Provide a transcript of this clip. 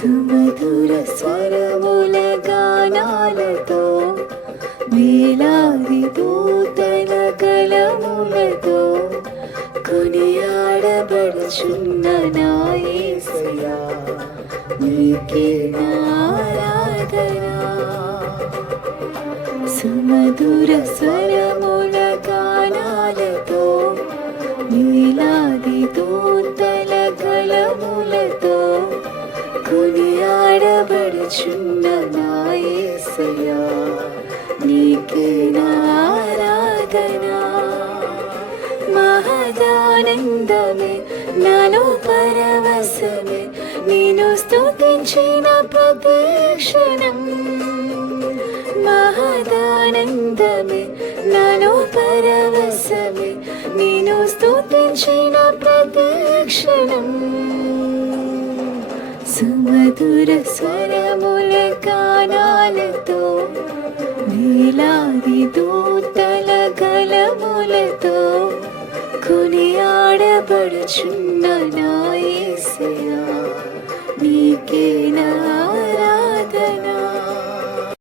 సుమధుర స్వరముల గానాలతో వేలాది దూతల గళములతో కొనియాడబడుచున్న నా యేసయ్యా నీకే నా ఆరాధన. సుమధుర స్వరముల గానాలతో వేలాది దూతల గళములతో కొనియాడబడుచున్న నా యేసయ్యా నీకే నా ఆరాధన. మహదానందమే నాలో పరవశమే నేను స్తుతించిన ప్రతి క్షణం. మహదానందమే నాలో పరవశమే నేను స్తుతించిన ప్రతి క్షణం. సుమధుర స్వరముల గానాలతో వేలాది దూతల గళములతో కొనియాడబడుచున్న నా